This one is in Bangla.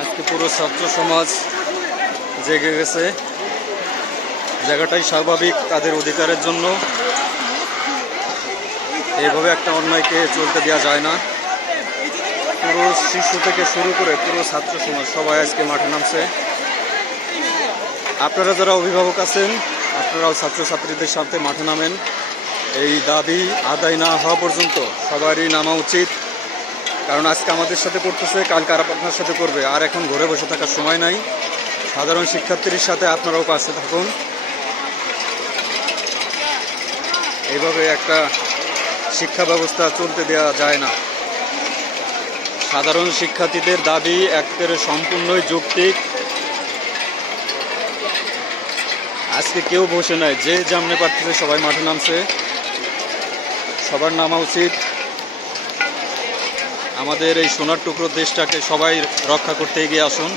আজকে পুরো ছাত্র সমাজ জেগে গেছে। জায়গাটাই স্বাভাবিক, তাদের অধিকারের জন্য। এইভাবে একটা অন্যায়কে চলতে দেওয়া যায় না। পুরো শিশু থেকে শুরু করে পুরো ছাত্র সমাজ সবাই আজকে মাঠে নামছে। আপনারা যারা অভিভাবক আছেন, আপনারাও ছাত্রছাত্রীদের সাথে মাঠে নামেন। এই দাবি আদায় না হওয়া পর্যন্ত সবারই নামা উচিত। কারণ আজকে আমাদের সাথে করতেছে, কালকে আর আপনার সাথে করবে। আর এখন ঘরে বসে থাকার সময় নাই। সাধারণ শিক্ষার্থীর সাথে আপনারাও পাশে থাকুন। এইভাবে একটা শিক্ষা ব্যবস্থা চলতে দেওয়া যায় না। সাধারণ শিক্ষার্থীদের দাবি একেবারে সম্পূর্ণই যৌক্তিক। আজকে কেউ বসে নাই, যে যেমনে পারতেছে সবাই মাঠে নামছে। সবার নামা উচিত। আমাদের এই সোনার টুকরো দেশটাকে সবাই রক্ষা করতে এগিয়ে আসুন।